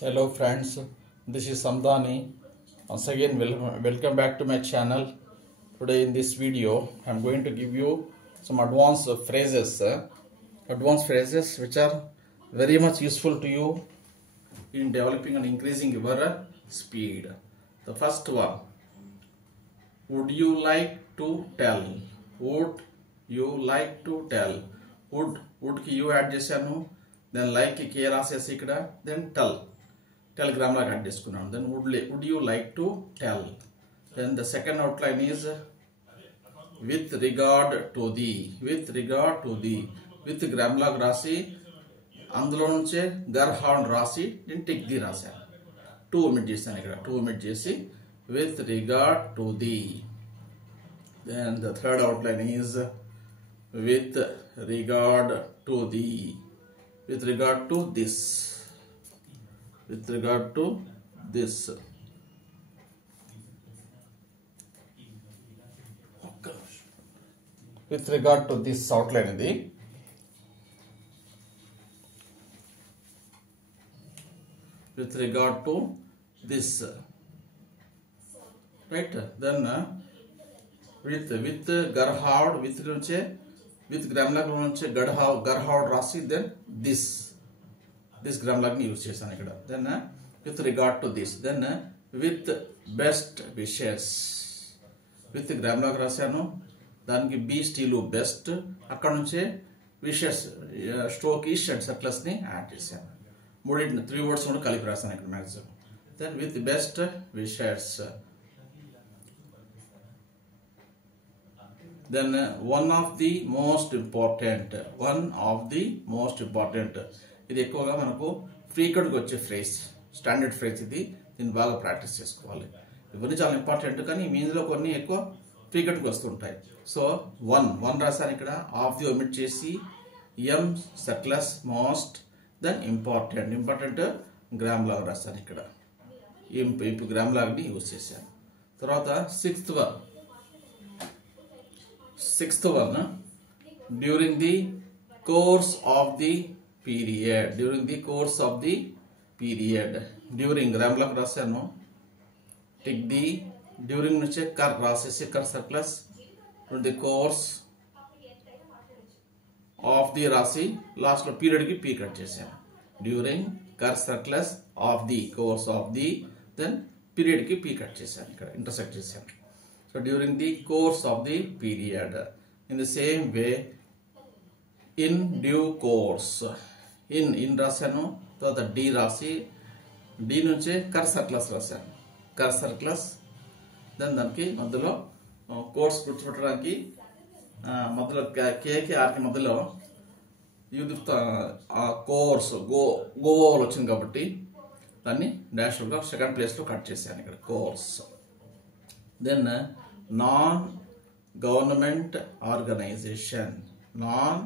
Hello friends, this is Samdani. Once again, welcome back to my channel. Today in this video, I am going to give you some advanced phrases which are very much useful to you in developing and increasing your speed. The first one, would you like to tell? Would you like to tell? Would ki you add chesanu, then like ki k rasesi ikkada, then tell. Telegram like add చేసుకున్నాను. Then would you like to tell? Then the second outline is with regard to the. With grammalogue రాసి అందులో నుంచే గర్ horn రాసి నేను tick the రాశాను. 2 omit చేశాను ఇక్కడ. 2 omit చేసి with regard to the. Then the third outline is with regard to the. With regard to this. With regard to this. With regard to this outline idi. With regard to this. Right? Then with Garhard, with nunche, with grammar nunche Garhard rasi, then this. This grammar lag ni use chesanu ikkada. Then with regard to this. Then with best wishes. With grammar lag rasanu daniki b stilu best akkada nunche wishes stroke ish and surplus ni add chesanu. Moodit 3 words undu kalipi rasanu ikkada maximum. Then with best wishes. Then one of the most important. ఇది ఎక్కువగా మనకు ఫ్రీక్వెంట్గా వచ్చే phrase, standard phrase. ఇది దీన్ని బాగా practice చేసుకోవాలి. ఇవన్నీ చాలా ఇంపార్టెంట్, కానీ మీన్స్లో కొన్ని ఎక్కువ ఫ్రీక్వెంట్గా వస్తుంటాయి. సో వన్ రాశాను ఇక్కడ. ఆఫ్ ది ఒమిట్ చేసి M circle s most, then important grammalogue రాశాను ఇక్కడ. ఇప్పుడు గ్రామ్ లాగ్ని యూజ్ చేశాను. తర్వాత sixth one during the course of the period. During the course of the period. During grammalogue రాశాను. టిక్ ది డ్యూరింగ్ నుంచి కర్ రాసేసి కర్ surplus the course of the రాసి లాస్ట్ లో పీరియడ్ కి పీ కట్ చేశాను. డ్యూరింగ్ కర్ surplus of the course of the, then period కి పీ కట్ చేశాను ఇక్కడ, ఇంటర్సెక్ట్ చేశాను. So during the course of the period. In the same way in due course. In రాశాను. తర్వాత డి రాసి డి నుంచే కర్ సర్క్లస్ రాశాను. కర్ సర్క్లస్, దెన్ దానికి మధ్యలో కోర్స్ గుర్తుపెట్టడానికి మధ్యలో కేకి ఆర్కి మధ్యలో కోర్స్ గోవాల్ వచ్చింది కాబట్టి దాన్ని డాష్గా సెకండ్ ప్లేస్లో కట్ చేశాను ఇక్కడ, course. Then non government organization. Non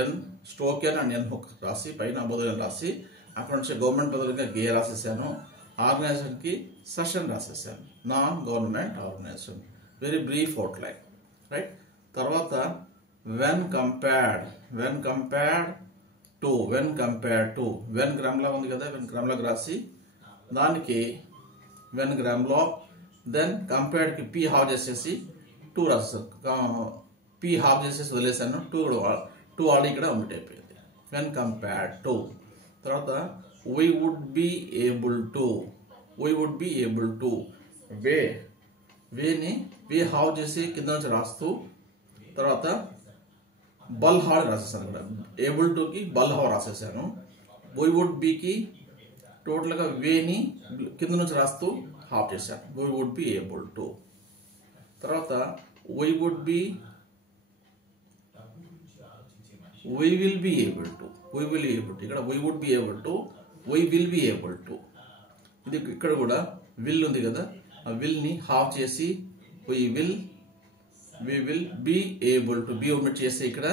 N stroke N and N hook రాసి పైన బదులు రాసి అక్కడ నుంచి గవర్నమెంట్ బదులుగా గే రాసేసాను. ఆర్గనైజేషన్ కి సెషన్ రాసేసాను. Non government organization. Very brief outline, right. తర్వాత when compared to. When grammalogue ఉంది కదా, వెన్ గ్రామ్ లాగ్ రాసి దానికి when grammalogue, then compared కి పీ హావ్ చేసేసి 2 రాసేసాను. పీ హాఫ్ చేసేసి వదిలేసాను. 2 ఆల్రెడీ ఇక్కడ ఒమిట్ అయిపోయింది. When compared to. తర్వాత we would be able to. వేని వీ హావ్ చేసి కింద నుంచి రాస్తూ తర్వాత బల్ హావ్ రాసేసాను ఇక్కడ. ఏబుల్ టు కి బల్ హావ్ రాసేసాను. వీ వుడ్ బి కి టోటల్ గా వేని కింద నుంచి రాస్తూ హాఫ్ చేశాను. We would be able to. తర్వాత we will be able to. ఇక్కడ we would be able to, we will be able to. ఇది ఇక్కడ కూడా will ఉంది కదా, ఆ will ని హాఫ్ చేసి we will be able to. be omit చేసి ఇక్కడ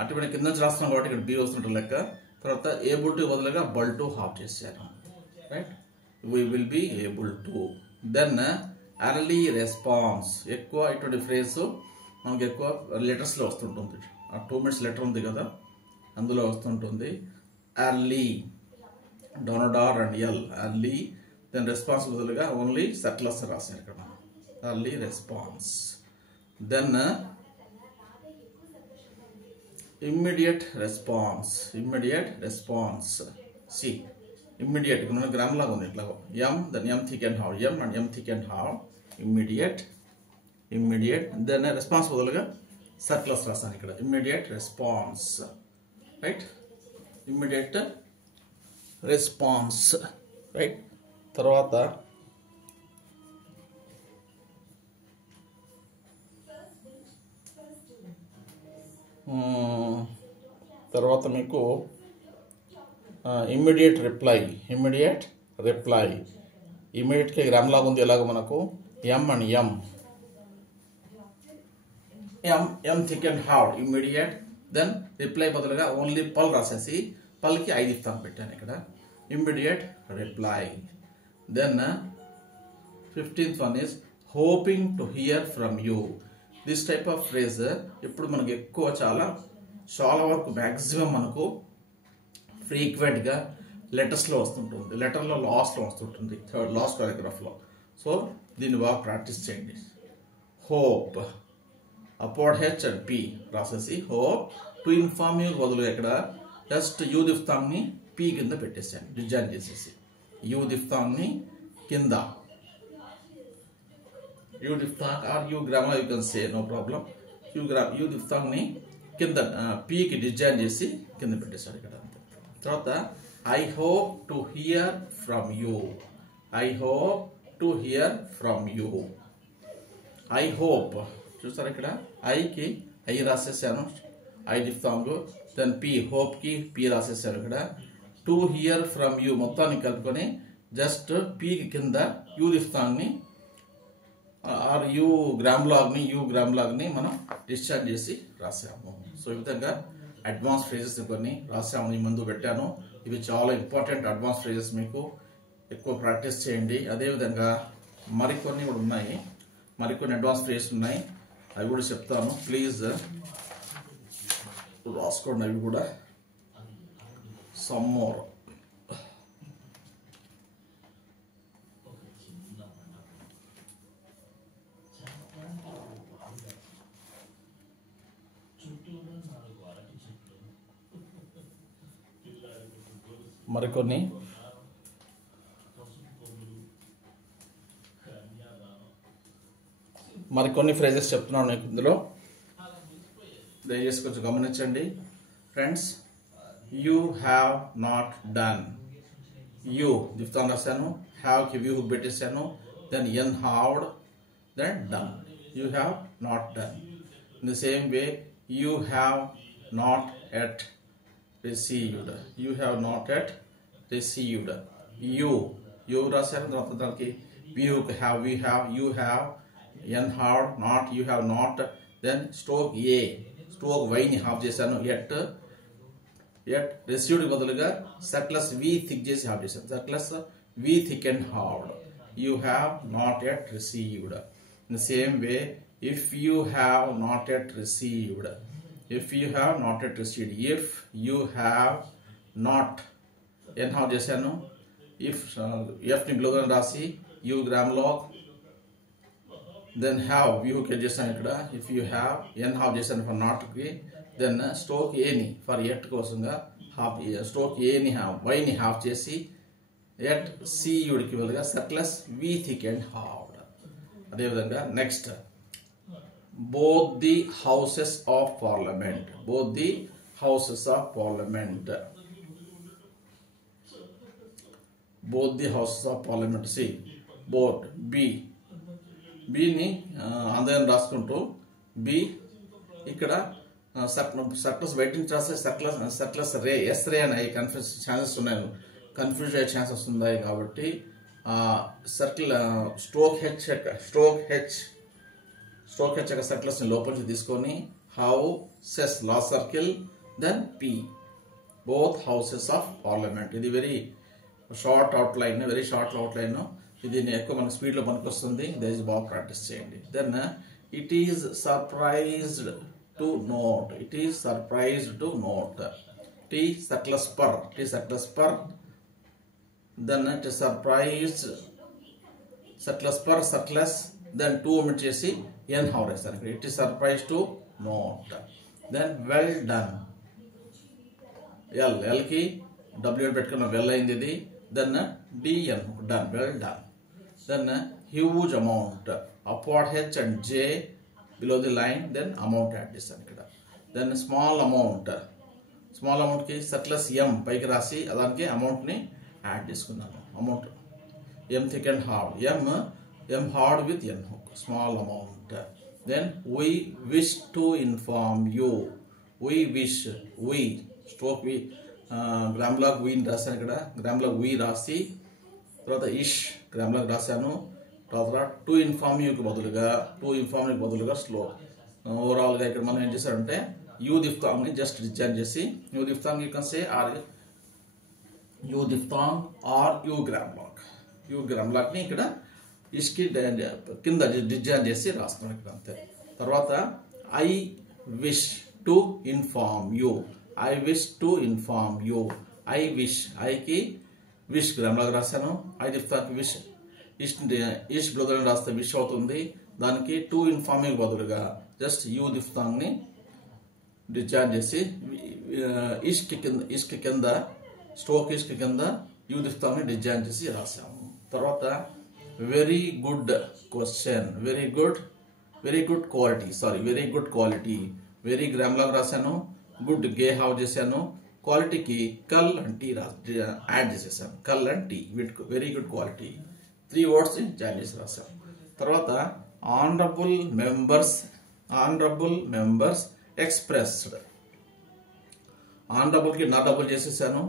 అటువంటి కింద నుంచి రాస్తున్నాం కాబట్టి ఇక్కడ be వస్తుంటారు లెక్క. తర్వాత able to బదులుగా బల్ టు హాఫ్ చేశాను, right. we will be able to. then early response. ఎక్కువ ఇటువంటి ఫ్రేజ్ మనకు ఎక్కువ లెటర్స్ లో వస్తుంటుంది. 2 minutes లెటర్ ఉంది కదా, అందులో వస్తుంటుంది ఎర్లీ డోనడార్ and L early then response బదులుగా ఓన్లీ సర్క్లస్ రాశారు ఇక్కడ early response then immediate response సి ఇమ్మీడియట్ గ్రామ్ లాగా ఉంది ఇట్లా M then M thick and have M and M thick and have immediate then response బదులుగా సర్క్లస్ రాస్తాను ఇక్కడ immediate response right immediate response right తర్వాత మీకు ఇమ్మీడియట్ రిప్లై ఇమ్మీడియట్కి గ్రామ్ లాగా ఉంది ఎలాగో మనకు M and M thick and hard immediate then reply బదులుగా ఓన్లీ పల్ రాసేసి పల్కి 5 ఇస్తాను పెట్టాను ఇక్కడ immediate reply then 15th one is hoping to hear from you this type of phrase ఇప్పుడు మనకు ఎక్కువ చాలా వరకు మ్యాక్సిమం మనకు ఫ్రీక్వెంట్గా లెటర్స్లో వస్తుంటుంది లెటర్లో లాస్ట్లో వస్తుంటుంది లాస్ట్ పారాగ్రాఫ్లో సో దీన్ని బాగా ప్రాక్టీస్ చేయండి hope upward H and P రాసేసి హోప్ టు ఇన్ఫార్మ్ యూ బదులుగా ఇక్కడ జస్ట్ యూ దిఫ్తాంని పి కింద పెట్టేసాను డిజైన్ చేసేసి యూ దిఫ్తాంని కింద U diphthong or U grammar you can say no problem U దిఫ్తాంగ్ని కింద పీకి డిజైన్ చేసి కింద పెట్టేశాడు ఇక్కడ తర్వాత I hope to hear from you I hope చూసారు ఇక్కడ ఐకి ఐ రాసేసాను ఐ దిఫ్తాంగ్ దెన్ పి హోప్కి పి రాసేసాను ఇక్కడ టు హియర్ ఫ్రమ్ యూ మొత్తాన్ని కలుపుకొని జస్ట్ పీకి కింద యూ దిఫ్తాంగ్ని ఆర్ యూ గ్రామ్ లాగ్ని మనం డిశ్చార్జ్ చేసి రాసాము సో ఈ విధంగా అడ్వాన్స్ ఫ్రేజెస్ కొన్ని రాసాము ఈ ముందు పెట్టాను ఇవి చాలా ఇంపార్టెంట్ అడ్వాన్స్ ఫ్రేజెస్ మీకు ఎక్కువ ప్రాక్టీస్ చేయండి అదేవిధంగా మరికొన్ని కూడా ఉన్నాయి మరికొన్ని అడ్వాన్స్ ఫ్రేజెస్ ఉన్నాయి అవి కూడా చెప్తాను ప్లీజ్ రాసుకోండి అవి కూడా సమ్ మోర్ మరికొన్ని ఫ్రేజెస్ చెప్తున్నాను మీకు ఇందులో దయచేసి కొంచెం గమనించండి friends you have not done you దిఫ్తాను రాశాను హ్యావ్కి వ్యూ పెట్టేశాను then N halved then done you have not done in the same way you have not at received you రాశాను తర్వాత దానికి view have you have N have not you have not then stroke వైని half చేశాను yet received బదులుగా circle s V thick చేసి half చేశాను circle s V thick and halved you have not at received in the same way if you have not at received if you have not N half చేశాను ఎఫ్ని బిలోగా రాసి you grammalogue then have view చేశాను ఇక్కడ if you have N half చేశాను for నాట్కి then stroke ఏని for at కోసంగా హాఫ్ స్ట్రోక్ ఏని వైని హాఫ్ చేసి ఎట్ సియుడికి బదులుగా circle s V thick and halved అదేవిధంగా next both the houses of parliament see both బిని ఆందోళన రాసుకుంటూ బి ఇక్కడ సర్క్లస్ బయట నుంచి రాస్తే సర్క్లస్ రే ఎస్ రే అని కన్ఫ్యూజ్ అయ్యే ఛాన్సెస్ ఉన్నాయి కాబట్టి స్ట్రోక్ హెచ్ యొక్క సర్క్లస్ ని లోపల నుంచి తీసుకొని houses last circle then P both houses of parliament ఇది వెరీ షార్ట్ అవుట్లైన్ ఇది ఎక్కువ మన స్పీడ్ లో పనికి వస్తుంది దయచేసి బాగా ప్రాక్టీస్ చేయండి then it is surprised to note T surplus per, then it is surprised, surplus per surplus, then 2 omit chesi n how raisanu. It is surprised to not. Then well done. L ki W pettukuna well ayindi idi. Then DN done, well done. Then huge amount, upward H and J below the line, then amount add this. Then small amount ki surplus M paiki rasi adaniki amount ni add చేసుకున్నాను. Amount M thick and hard, M hard with N hook, small amount. Then we wish to inform you. We stroke we grammalogue V రాశాను. ఇక్కడ gram log వి రాసి తర్వాత ఇష్ gram log రాశాను. తర్వాత to inform యూకి బదులుగా slow. ఓవరాల్గా ఇక్కడ మనం ఏం చేశారంటే యూ దిఫ్తాంగ్ ని జస్ట్ డిజైన్ చేసి U diphthong you can say or U diphthong or U grammalogue ని ఇక్కడ ఇష్కి కింద డిజైన్ చేసి రాస్తున్నాం ఇక్కడ అంతే. తర్వాత I wish to inform you, I wish to inform you. I ki wish gram లాగా రాశాను. I దిఫ్తాంగ్ విష్ ఇష్ బ్లూగా రాస్తే విష్ అవుతుంది. దానికి టు ఇన్ఫార్మ్ కి బదులుగా జస్ట్ యూ దిఫ్తాంగ్ ని డిజైన్ చేసి ఇష్కి కింద స్ట్రోక్ ఇష్కి కింద యూ దిఫ్తాంగ్ ని డిజైన్ చేసి రాశాము. తర్వాత very good question, very good quality. Very gram లాగా రాశాను. గుడ్ గే హావ్ చేశాను. క్వాలిటీకి కల్ అండ్ టీ యాడ్ చేసేసాను. కల్ and T very good quality 3 words join చేసి రాశాను. తర్వాత ఆనరబుల్ మెంబర్స్ ఎక్స్ప్రెస్డ్. ఆనరబుల్ కి నాట్ డబుల్ చేసేసాను.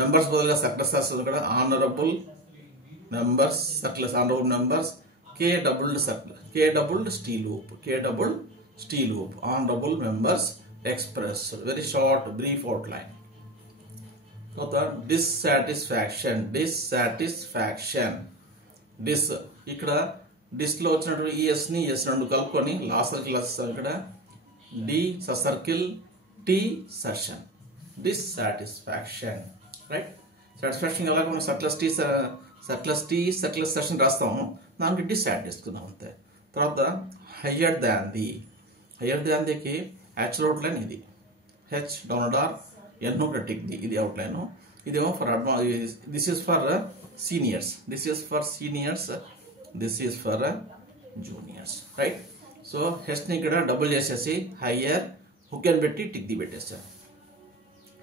మెంబర్స్ బదులుగా సర్క్లస్ రాస్తాను. ఇక్కడ ఆనరబుల్ మెంబర్స్ కే డబుల్డ్ స్టీ loop honorable members expressed. Very short brief outline. dissatisfaction ఇక్కడ డిస్ లో వచ్చినటువంటి ఈఎస్ ని ఎస్ రెండు కలుపుకొని లాస్ట్ సర్కిల్ ఇక్కడ D circle T session dissatisfaction. Right, satisfaction ఎలాగ మనం సర్క్లస్ సెషన్ రాస్తాము, దానికి డిస్సాట్ చేసుకున్నాం అంతే. తర్వాత హయ్యర్ దాన్ దికి యాక్చువల్ అవుట్లైన్ ఇది H down R N tick the ఇది అవుట్లైన్. ఇదేమో for advance, this is for seniors, this is for juniors. Right, so H ని ఇక్కడ డబుల్ చేసేసి హయ్యర్ హుక్ అని పెట్టి టిక్ ది పెట్టేసారు.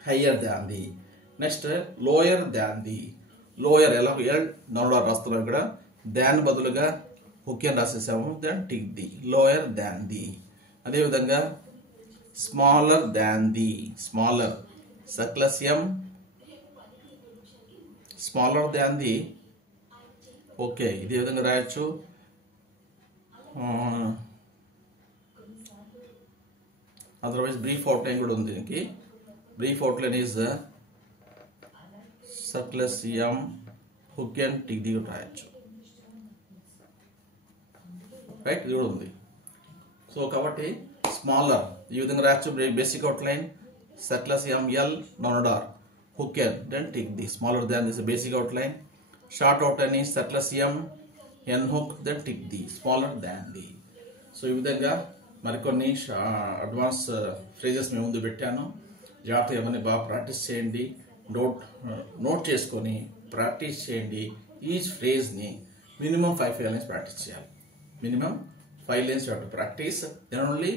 Higher than the. Next lower than the. Lower ఎలా L down R రాస్తున్నాం. ఇక్కడ దాన్ బదులుగా హుక్ అని రాసేసాము, then tick the lower than the. అదేవిధంగా smaller than the, circle s M smaller than the. Okay, ఇదే విధంగా రాయొచ్చు. అదర్వైజ్ బ్రీఫ్ అవుట్లైన్ కూడా ఉంది దీనికి. Brief outline is circle s M hook and tick the కూడా రాయొచ్చు. రైట్, ఇది కూడా ఉంది. సో కాబట్టి స్మాలర్ ఈ విధంగా రాయొచ్చు. Basic outline circle s M L down R hook N then tick the smaller than this basic outline. Short outline is circle s N hook then tick the smaller than the. So ఈ విధంగా మరికొన్ని advance phrases మేము ముందు పెట్టాను. జాగ్రత్తగా ఇవన్నీ బాగా practice చేయండి. నోట్ చేసుకొని ప్రాక్టీస్ చేయండి. ఈచ్ ఫ్రేజ్ని మినిమం 5 లైన్స్ ప్రాక్టీస్ చేయాలి. Minimum 5 lines to practice. Then only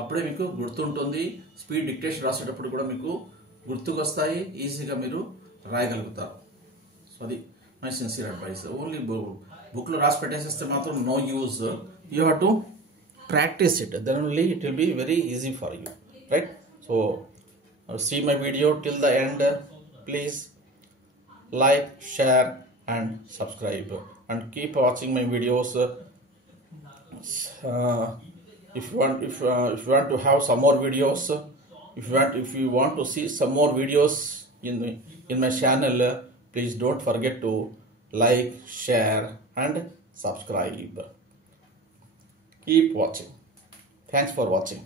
అప్పుడే మీకు గుర్తుంటుంది. స్పీడ్ డిక్టేషన్ రాసేటప్పుడు కూడా మీకు గుర్తుకొస్తాయి, ఈజీగా మీరు రాయగలుగుతారు. సో అది మై సిన్సియర్ అడ్వైస్. ఓన్లీ బుక్లో రాసి పెట్టేసేస్తే మాత్రం no use. You have to practice it, then only it will be very easy for you. Right, so see my video till the end. Please like, share and subscribe and keep watching my videos. If you want to have some more videos, if you want to see some more videos in my channel, please don't forget to like, share and subscribe. Keep watching. Thanks for watching.